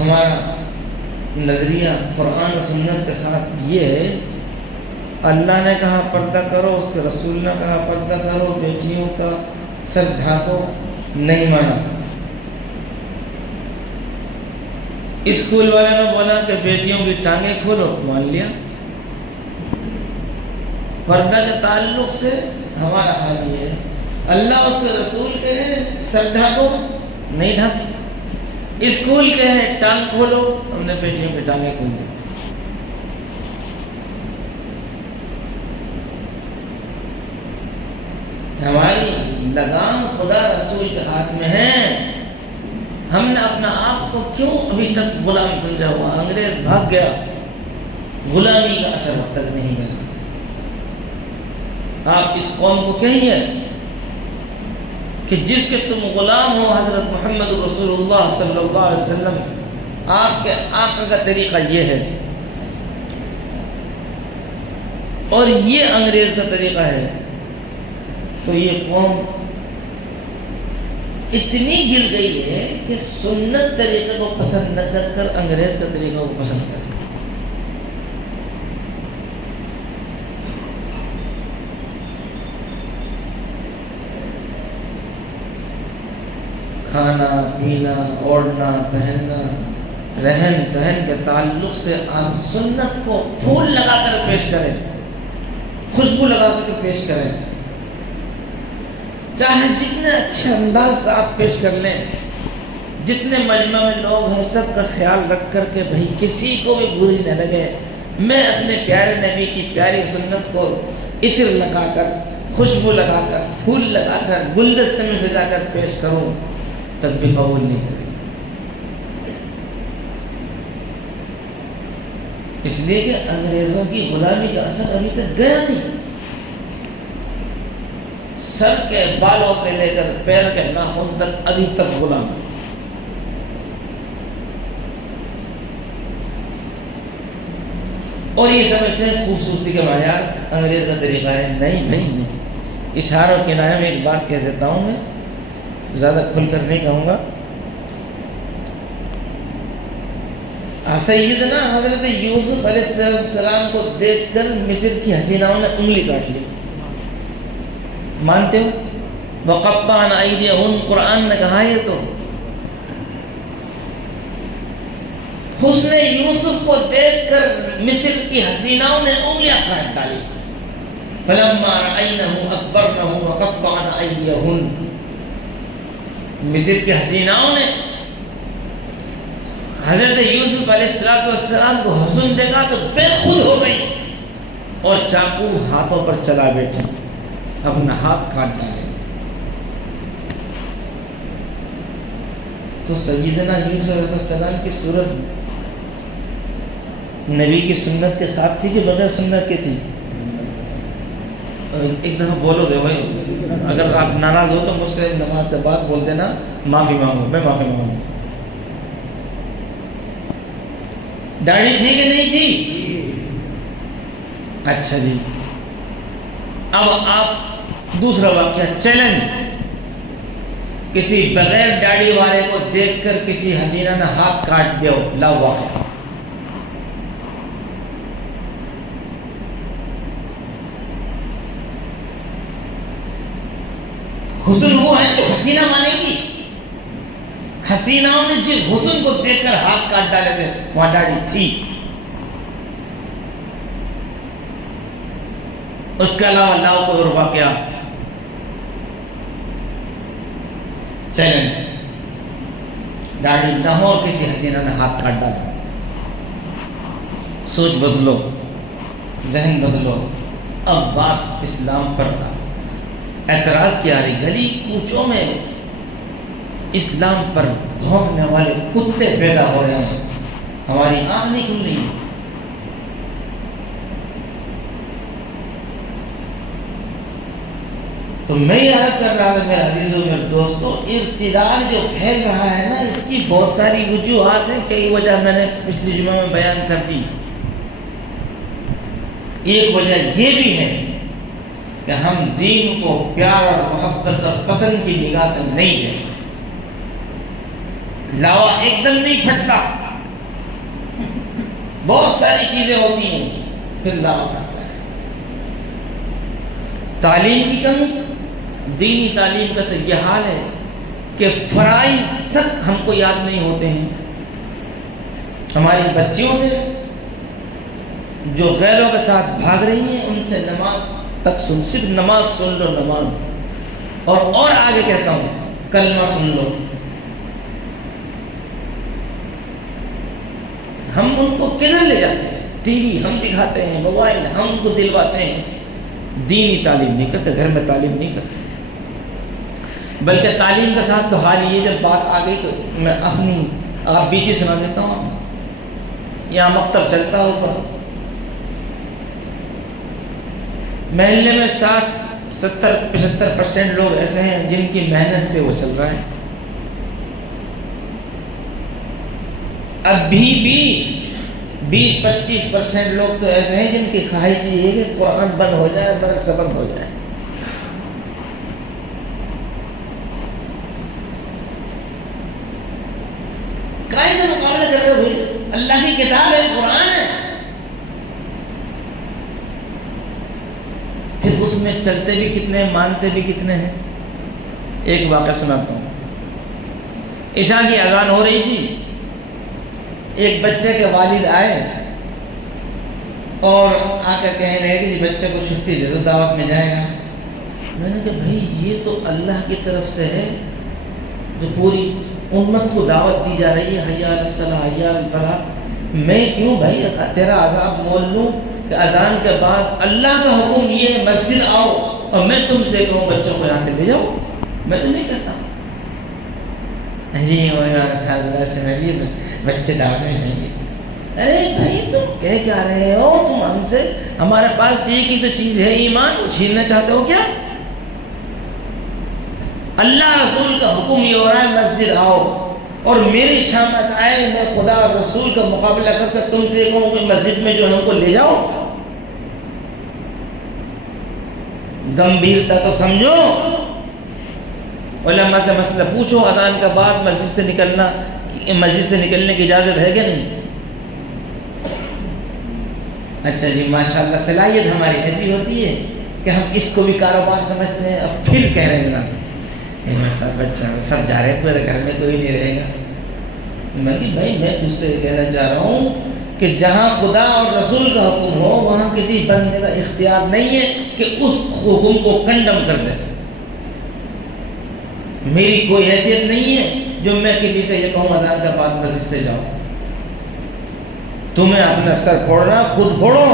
ہمارا نظریہ قرآن و سنت کے ساتھ یہ ہے، اللہ نے کہا پردہ کرو، اس کے رسول نے کہا پردہ کرو، بیٹیوں کا سر ڈھانکو، نہیں مانا۔ اسکول والے نے بولا کہ بیٹیوں کی ٹانگیں کھولو، مان لیا۔ پردہ کے تعلق سے ہمارا حال یہ ہے، اللہ اس کے رسول کے ہے سر ڈھانکو، نہیں ڈھانکتے۔ اسکول کے ہے ٹانگ کھولو، ہم نے بیٹیوں کی ٹانگیں کھول دی۔ ہماری لگام خدا رسول کے ہاتھ میں ہے۔ ہم نے اپنا آپ کو کیوں ابھی تک غلام سمجھا ہوا؟ انگریز بھاگ گیا، غلامی کا اثر اب تک نہیں گیا۔ آپ اس قوم کو کہیے کہ جس کے تم غلام ہو حضرت محمد رسول اللہ صلی اللہ علیہ وسلم، آپ کے آقا کا طریقہ یہ ہے اور یہ انگریز کا طریقہ ہے، تو یہ قوم اتنی گر گئی ہے کہ سنت طریقے کو پسند نہ کر کر انگریز کا طریقہ کو پسند کرے۔ کھانا پینا، اوڑھنا پہننا، رہن سہن کے تعلق سے آپ سنت کو پھول لگا کر پیش کریں، خوشبو لگا کر پیش کریں، چاہے جتنے اچھے انداز سے آپ پیش کر لیں، جتنے مجمع میں لوگ ہیں سب کا خیال رکھ کر کے بھئی کسی کو بھی بری نہ لگے، میں اپنے پیارے نبی کی پیاری سنت کو عطر لگا کر، خوشبو لگا کر، پھول لگا کر، گلدستے میں سجا کر پیش کروں، تب بھی قبول نہیں کریں۔ اس لیے کہ انگریزوں کی غلامی کا اثر ابھی تک گیا نہیں۔ سر کے بالوں سے لے کر پیر کے ناخن تک ابھی تک غلام ہے۔ اور یہ سمجھتے ہیں خوبصورتی کے معیار انگریز کا طریقہ ہے۔ نہیں بھائی نہیں، اشارہ و کنایہ میں ایک بات کہہ دیتا ہوں، میں زیادہ کھل کر نہیں کہوں گا۔ سیدنا حضرت یوسف علیہ السلام کو دیکھ کر مصر کی حسیناؤں نے انگلی کاٹ لی، مانتے ہو؟ وَقَطَّعْنَ أَيْدِيَهُنَّ، قرآن نے کہا یہ تو حسن یوسف کو دیکھ کر مصر کی حسیناؤں نے انگلیاں کاٹ ڈالی۔ فَلَمَّا رَأَيْنَهُ أَكْبَرْنَهُ وَقَطَّعْنَ أَيْدِيَهُنَّ، مصر کی حسیناؤں نے حضرت یوسف علیہ السلام کو حسن دیکھا تو بے خود ہو گئی اور چاقو ہاتھوں پر چلا بیٹھی، اپنا ہاتھ کاٹ ڈالے۔ تو سیدنا یوسف علیہ السلام کی صورت نبی کی سنت کے ساتھ تھی کہ بغیر سنت کے تھی؟ ایک دفعہ بولو گے بھائی، اگر آپ ناراض ہو تو مجھ سے نماز کے بعد بول دینا، معافی مانگو، میں معافی مانگوں۔ داڑھی تھی کہ نہیں تھی؟ اچھا جی، اب آپ دوسرا واقعہ، چیلنج، کسی بغیر داڑھی والے کو دیکھ کر کسی حسینہ نے ہاتھ کاٹ دیا، لاؤ واقعہ۔ حسن وہ ہے تو حسینہ مانے گی؟ حسیناؤں نے جس حسن کو دیکھ کر ہاتھ کاٹ ڈالے تھے وہاں داڑھی تھی۔ اس کے علاوہ لاؤ کوئی اور واقعہ، چیلنج، داڑھی نہ ہو اور کسی حسینہ نے ہاتھ کاٹ ڈالا۔ سوچ بدلو، ذہن بدلو، اب بات اسلام پر اعتراض کی آ رہی، گلی کوچوں میں اسلام پر بھونکنے والے کتے پیدا ہو رہے ہیں، ہماری آنکھ نہیں کھل رہی۔ تو میں یہ عرض کر رہا تھا میرے عزیزوں، میرے دوستوں، ارتداد جو پھیل رہا ہے نا، اس کی بہت ساری وجوہات ہیں، کئی وجہ میں نے پچھلی جمعہ میں بیان کر دی۔ ایک وجہ یہ بھی ہے کہ ہم دین کو پیار اور محبت اور پسند کی نگاہ سے نہیں دیکھتے۔ لاوا ایک دم نہیں پھٹتا، بہت ساری چیزیں ہوتی ہیں، پھر دعوت آتا ہے۔ تعلیم کی کمی، دینی تعلیم کا تو یہ حال ہے کہ فرائض تک ہم کو یاد نہیں ہوتے ہیں۔ ہماری بچیوں سے جو غیروں کے ساتھ بھاگ رہی ہیں، ان سے نماز تک سن، صرف نماز سن لو، نماز، اور آگے کہتا ہوں کلمہ سن لو۔ ہم ان کو کدھر لے جاتے ہیں؟ ٹی وی ہم دکھاتے ہیں، موبائل ہم ان کو دلواتے ہیں، دینی تعلیم نہیں کرتے، گھر میں تعلیم نہیں کرتے۔ بلکہ تعلیم کے ساتھ تو حال یہ، جب بات آ گئی تو میں اپنی آپ بیتی سنا دیتا ہوں۔ یہاں مکتب چلتا ہوگا، محلے میں 60 70 75% لوگ ایسے ہیں جن کی محنت سے وہ چل رہا ہے۔ ابھی بھی 20-25% لوگ تو ایسے ہیں جن کی خواہش یہ ہے کہ قرآن بند ہو جائے، مدرسہ بند ہو جائے۔ کائیں سے مقابلہ کر رہے ہو بھائی؟ اللہ کی کتاب ہے، قرآن ہے، پھر اس میں چلتے بھی کتنے، مانتے بھی کتنے ہیں۔ ایک واقعہ سناتا ہوں۔ عشاء کی اذان ہو رہی تھی، ایک بچے کے والد آئے اور آ کر کہنے لگے کہ جی بچے کو چھٹی دے دو، دعوت میں جائے گا۔ میں نے کہا بھائی یہ تو اللہ کی طرف سے ہے، جو پوری امت کو دعوت دی جا رہی ہے، حی علی الصلاۃ، حی علی الفلاح، میں کیوں بھائی تیرا عذاب مول لوں کہ اذان کے بعد اللہ کا حکم یہ ہے مسجد آؤ، اور میں تم سے کہوں بچوں کو یہاں سے لے جاؤ؟ میں تو نہیں کہتا ہوں جی سمجھیے بچے دعوت میں جائیں گے۔ ارے بھائی تم کہہ کیا رہے ہو؟ تم ہم سے، ہمارے پاس ایک ہی تو چیز ہے ایمان، وہ چھیننا چاہتے ہو کیا؟ اللہ رسول کا حکم یہ ہو رہا ہے مسجد آؤ، اور میری شامت آئے میں خدا اور رسول کا مقابلہ کر کے تم سے کہوں کہ مسجد میں جو ہے ہم کو لے جاؤ؟ گمبھیرتا تو سمجھو، علماء سے مسئلہ پوچھو، اذان کے بعد مسجد سے نکلنے کی اجازت ہے کہ نہیں؟ اچھا جی ماشاءاللہ، صلاحیت ہماری ایسی ہوتی ہے کہ ہم اس کو بھی کاروبار سمجھتے ہیں، اب پھر کہہ رہے ہیں جناب سب بچہ سب جا رہے ہیں، پورے گھر میں کوئی نہیں رہے گا۔ میں کہ بھائی میں تجھ سے کہنا چاہ رہا ہوں کہ جہاں خدا اور رسول کا حکم ہو وہاں کسی بندے کا اختیار نہیں ہے کہ اس حکم کو کنڈم کر دے۔ میری کوئی حیثیت نہیں ہے جو میں کسی سے یہ کہوں اذان کے بعد مسجد سے جاؤ۔ تمہیں اپنا سر پھوڑنا خود پھوڑو،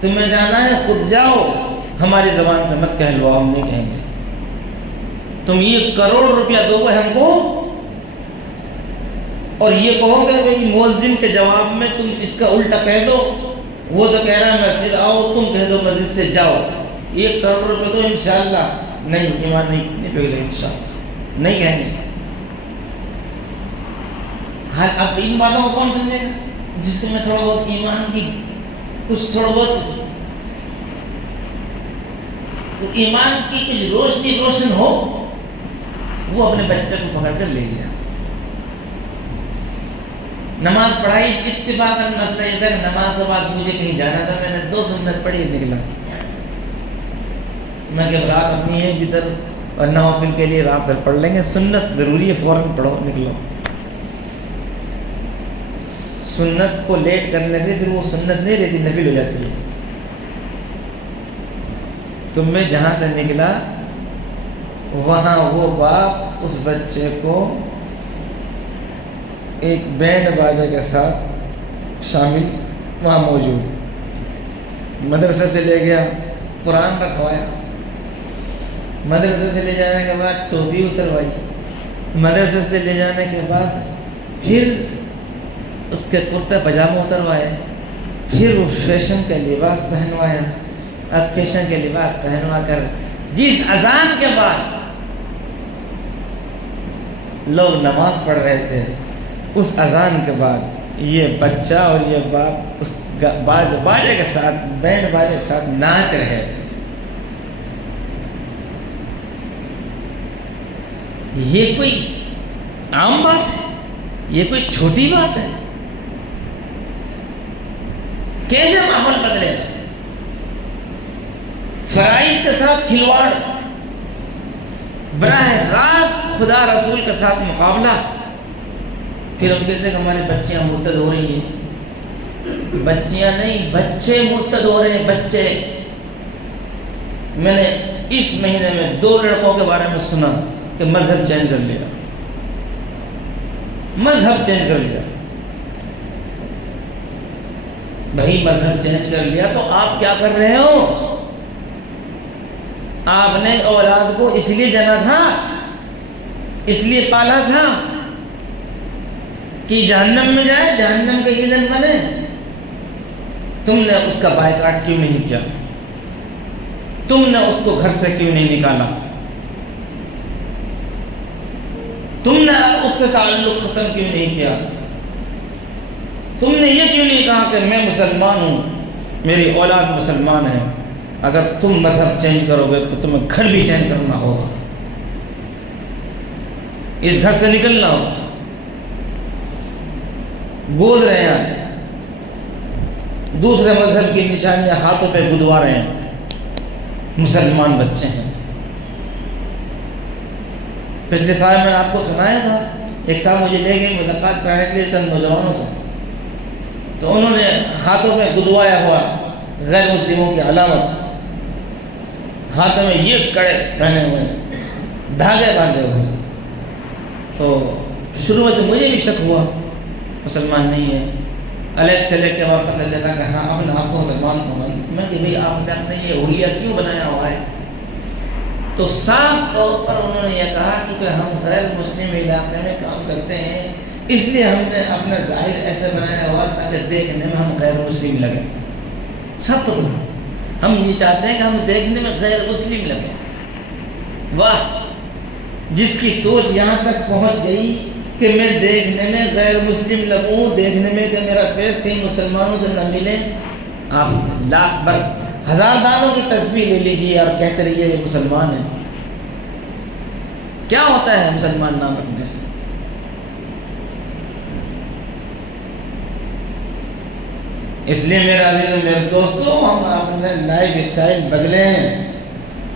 تمہیں جانا ہے خود جاؤ، ہماری زبان سے مت کہلواؤ، ہم نہیں کہیں گے۔ تم یہ کروڑ روپیہ دو گے ہم کو اور یہ کہو گے بھائی مؤذن کے جواب میں تم اس کا الٹا کہہ دو، وہ تو کہہ رہا ہے مسجد آؤ، تم کہہ دو مسجد سے جاؤ، 1 کروڑ روپے تو انشاءاللہ نہیں، ایمان نہیں پہ گئے، انشاءاللہ نہیں کہیں گے۔ اب ان باتوں کو کون سمجھے گا؟ جس میں تھوڑا بہت ایمان کی کچھ تھوڑا بہت ایمان کی کچھ روشنی روشن ہو، وہ اپنے بچے کو پکڑ کر لے گیا۔ نماز پڑھائی، اتفاقاً مسئلہ یہ تھا کہ نماز کے بعد مجھے کہیں جانا تھا، میں نے 2 سنت پڑھی نکلا۔ میں کہ رات اپنی ہے بدر اور نوافل کے لیے رات بھر پڑھ لیں گے، سنت ضروری ہے فوراً پڑھو، نکلو۔ سنت کو لیٹ کرنے سے پھر وہ سنت نہیں رہتی، نفل ہو جاتی ہے۔ تو میں جہاں سے نکلا وہاں وہ باپ اس بچے کو ایک بینڈ باجے کے ساتھ شامل وہاں موجود، مدرسے سے لے گیا، قرآن رکھوایا، مدرسے سے لے جانے کے بعد ٹوپی اتروائی، مدرسے سے لے جانے کے بعد پھر اس کے کرتے پاجامہ اتروائے، پھر وہ فیشن کا لباس پہنوایا۔ اب فیشن کے لباس پہنوا کر جس اذان کے بعد لوگ نماز پڑھ رہے تھے، اس اذان کے بعد یہ بچہ اور یہ باپ اس باجے کے ساتھ، بینڈ باجے کے ساتھ ناچ رہے تھے۔ یہ کوئی عام بات ہے؟ یہ کوئی چھوٹی بات ہے؟ کیسے ماحول بدلے گا؟ فرائض کے ساتھ کھلواڑ، براہ راست خدا رسول کے ساتھ مقابلہ. پھر ہم کہتے ہیں کہ ہماری بچیاں مرتد ہو رہی ہیں. بچیاں نہیں، بچے مرتد ہو رہے ہیں. بچے، میں نے اس مہینے میں 2 لڑکوں کے بارے میں سنا کہ مذہب چینج کر لیا، مذہب چینج کر لیا. بھائی مذہب چینج کر لیا تو آپ کیا کر رہے ہو؟ آپ نے اولاد کو اس لیے جنا تھا، اس لیے پالا تھا کہ جہنم میں جائے، جہنم کے ایندھن بنے. تم نے اس کا بائیکاٹ کیوں نہیں کیا؟ تم نے اس کو گھر سے کیوں نہیں نکالا؟ تم نے اس سے تعلق ختم کیوں نہیں کیا؟ تم نے یہ کیوں نہیں کہا کہ میں مسلمان ہوں، میری اولاد مسلمان ہے؟ اگر تم مذہب چینج کرو گے تو تمہیں گھر بھی چینج کرنا ہوگا، اس گھر سے نکلنا ہوگا. گود رہے ہیں، دوسرے مذہب کی نشانیاں ہاتھوں پہ گدوا رہے ہیں، مسلمان بچے ہیں. پچھلے سال میں نے آپ کو سنایا تھا، ایک صاحب مجھے لے گئے ملاقات کرانے کے لیے چند نوجوانوں سے، تو انہوں نے ہاتھوں میں گدوایا ہوا غیر مسلموں کی علامت، ہاتھوں میں یہ کڑے پہنے ہوئے، دھاگے باندھے ہوئے. تو شروع میں تو مجھے بھی شک ہوا مسلمان نہیں ہے. الگ سے لے کے اور پتہ چلا کہ ہاں اپنے آپ کو مسلمان سمجھ. میں کہ بھئی آپ نے اپنے یہ ہولیہ کیوں بنایا ہوا ہے؟ تو صاف طور پر انہوں نے یہ کہا چونکہ ہم غیر مسلم علاقے میں کام کرتے ہیں اس لیے ہم نے اپنا ظاہر ایسے بنایا ہوا تاکہ دیکھنے میں ہم غیر مسلم لگیں. سب تو ہم یہ چاہتے ہیں کہ ہم دیکھنے میں غیر مسلم لگیں. واہ، جس کی سوچ یہاں تک پہنچ گئی کہ میں دیکھنے میں غیر مسلم لگوں، دیکھنے میں کہ میرا فیس کہیں مسلمانوں سے نہ ملے. آپ لاکھ بر ہزار دانوں کی تسبیح لے لیجیے اور کہتے رہیے یہ مسلمان ہے. کیا ہوتا ہے مسلمان نام رکھنے سے؟ اس لیے میرے عزیز میرے دوستوں، ہم اپنے لائف سٹائل بدلیں.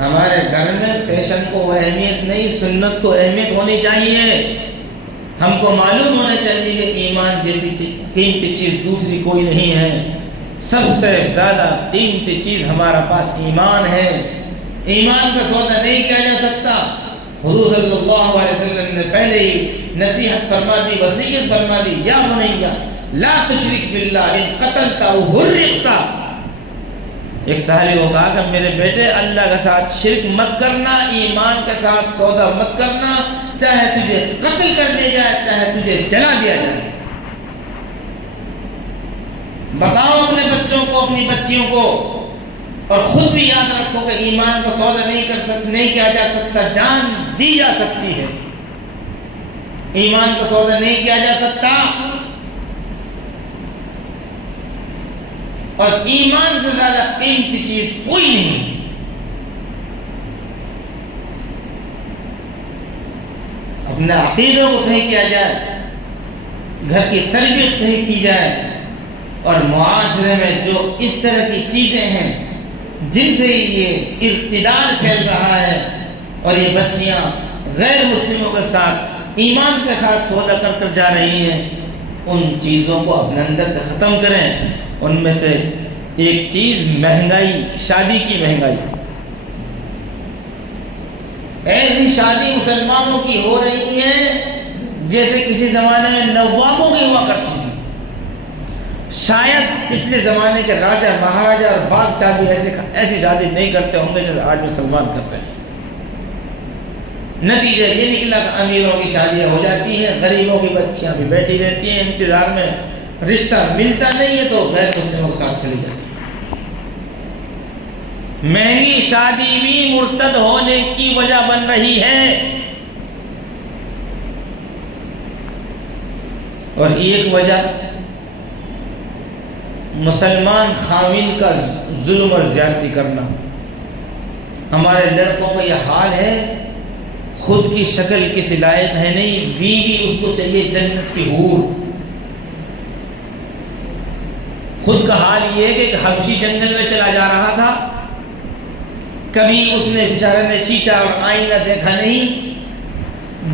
ہمارے گھر میں فیشن کو اہمیت نہیں، سنت کو اہمیت ہونی چاہیے. ہم کو معلوم ہونا چاہیے کہ ایمان جیسی قیمتی چیز دوسری کوئی نہیں ہے. سب سے زیادہ قیمتی چیز ہمارا پاس ایمان ہے. ایمان کا سودا نہیں کیا جا سکتا. حضور صلی اللہ علیہ وسلم نے پہلے ہی نصیحت فرما دی، وصیت فرما دی، یا بنیہ لا تشرک باللہ ان قتلتا او حرقتا. ایک صحابی کو کہا کہ میرے بیٹے اللہ کے ساتھ شرک مت کرنا، ایمان کے ساتھ سودا مت کرنا، چاہے تجھے قتل کر دیا جائے چاہے تجھے جلا دیا جائے. بتاؤ اپنے بچوں کو، اپنی بچیوں کو، اور خود بھی یاد رکھو کہ ایمان کا سودا نہیں کیا جا سکتا، جان دی جا سکتی ہے. ایمان کا سودا نہیں کیا جا سکتا، اور ایمان سے زیادہ قیمتی چیز کوئی نہیں. اپنے عقیدوں کو صحیح کیا جائے، گھر کی تربیت صحیح کی جائے، اور معاشرے میں جو اس طرح کی چیزیں ہیں جن سے یہ ارتداد پھیل رہا ہے اور یہ بچیاں غیر مسلموں کے ساتھ ایمان کے ساتھ سودا کر جا رہی ہیں، ان چیزوں کو اپنے اندر سے ختم کریں. ان میں سے ایک چیز مہنگائی، شادی کی مہنگائی. ایسی شادی مسلمانوں کی ہو رہی ہے جیسے کسی زمانے میں نوابوں کی ہوا کرتی تھی. شاید پچھلے زمانے کے راجہ مہاراجہ اور بادشاہ بھی ایسی شادی نہیں کرتے ہوں گے جیسے آج مسلمان کر رہے ہیں. نتیجہ یہ نکلا کہ امیروں کی شادیاں ہو جاتی ہیں، غریبوں کی بچیاں بھی بیٹھی رہتی ہیں انتظار میں، رشتہ ملتا نہیں ہے تو غیر مسلموں کے ساتھ چلی جاتی ہے. مہنگی شادی بھی مرتد ہونے کی وجہ بن رہی ہے. اور ایک وجہ مسلمان خاوند کا ظلم اور زیادتی کرنا. ہمارے لڑکوں کا یہ حال ہے، خود کی شکل کسی لائق ہے نہیں، بیوی اس کو چاہیے جنت کی حور. خود کا حال یہ ہے کہ ایک حبشی جنگل میں چلا جا رہا تھا، کبھی اس نے بیچارے نے شیشہ اور آئینہ دیکھا نہیں،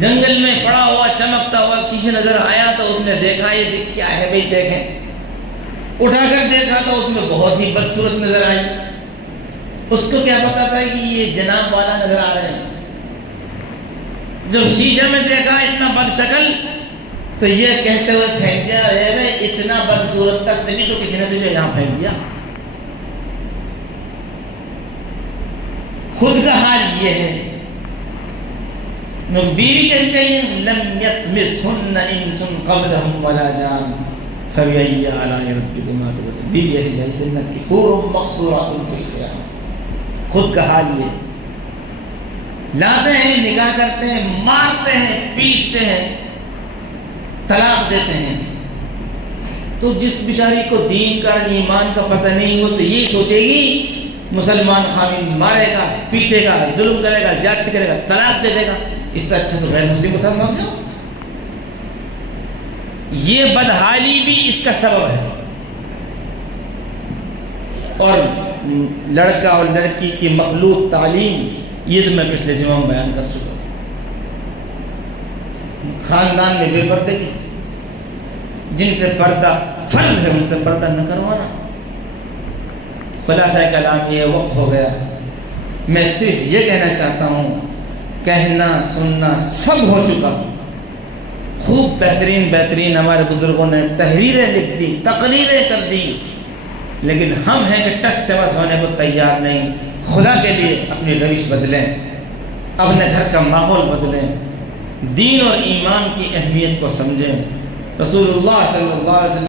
جنگل میں پڑا ہوا چمکتا ہوا شیشہ نظر آیا تو اس نے دیکھا یہ کیا ہے بھائی دیکھیں، اٹھا کر دیکھا تو اس میں بہت ہی بدصورت نظر آئی، اس کو کیا پتا تھا کہ یہ جناب والا نظر آ رہے ہیں، جب شیشہ میں دیکھا اتنا بد شکل تو یہ کہتے ہوئے پھینک دیا، اے بھائی اتنا بدصورت تک تبھی تو کسی نے تجھے یہاں پھینک دیا۔ خود کا حال یہ ہے، بیوی کیسی چاہیے؟ لم یطمثہن انس قبلہم ولا جان فبأي آلاء ربکما تکذبان، بیوی ایسی چاہیے جنت کی، حور مقصورات فی الخیام۔ خود کا حال یہ، لاتے ہیں نکاح کرتے ہیں، مارتے ہیں پیٹتے ہیں، طلاق دیتے ہیں، تو جس بیچاری کو دین کا ایمان کا پتہ نہیں ہو تو یہی سوچے گی مسلمان خامن مارے گا، پیٹے گا، ظلم کرے گا، زیادتی کرے گا، طلاق دے دے گا، اس سے اچھا تو غیر مسلم کو ساتھ مانگ جاؤ۔ یہ بدحالی بھی اس کا سبب ہے، اور لڑکا اور لڑکی کی مخلوط تعلیم یہ تو میں پچھلے جمعہ میں بیان کر چکا ہوں۔ خاندان میں بے پردگی، جن سے پردہ فرض ہے ان سے پردہ نہ کروانا۔ خلاصہ کلام یہ وقت ہو گیا، میں صرف یہ کہنا چاہتا ہوں، کہنا سننا سب ہو چکا، خوب بہترین ہمارے بزرگوں نے تحریریں لکھ دی، تقریریں کر دی، لیکن ہم ہیں کہ ٹس سے بس ہونے کو تیار نہیں۔ خدا کے لیے اپنی روش بدلیں، اپنے گھر کا ماحول بدلیں، دین اور ایمان کی اہمیت کو سمجھیں۔ رسول اللہ صلی اللہ علیہ وسلم